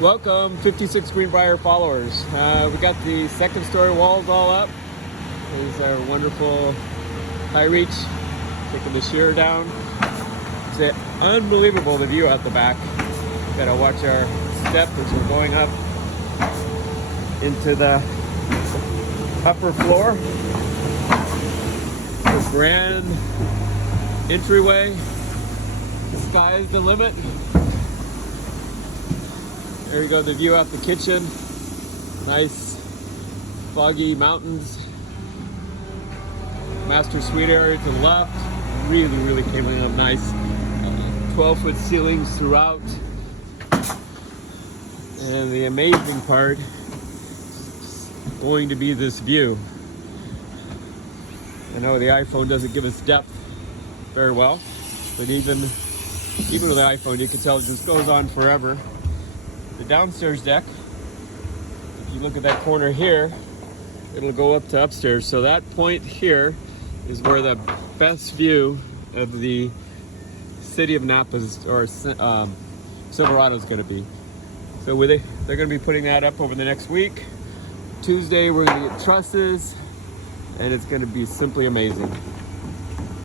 Welcome, 56 Greenbriar followers. We got the second story walls all up. There's our wonderful high reach, taking the shear down. It's unbelievable the view at the back. Gotta watch our step as we're going up into the upper floor. The grand entryway. The sky is the limit. There you go, the view out the kitchen. Nice foggy mountains. Master suite area to the left. Really came in up nice. 12-foot ceilings throughout. And the amazing part is going to be this view. I know the iPhone doesn't give us depth very well, but even with the iPhone, you can tell it just goes on forever. The downstairs deck, if you look at that corner here, it'll go up to upstairs. So that point here is where the best view of the city of Napa's or Silverado is going to be. So they're going to be putting that up over the next week. Tuesday we're going to get trusses, and it's going to be simply amazing.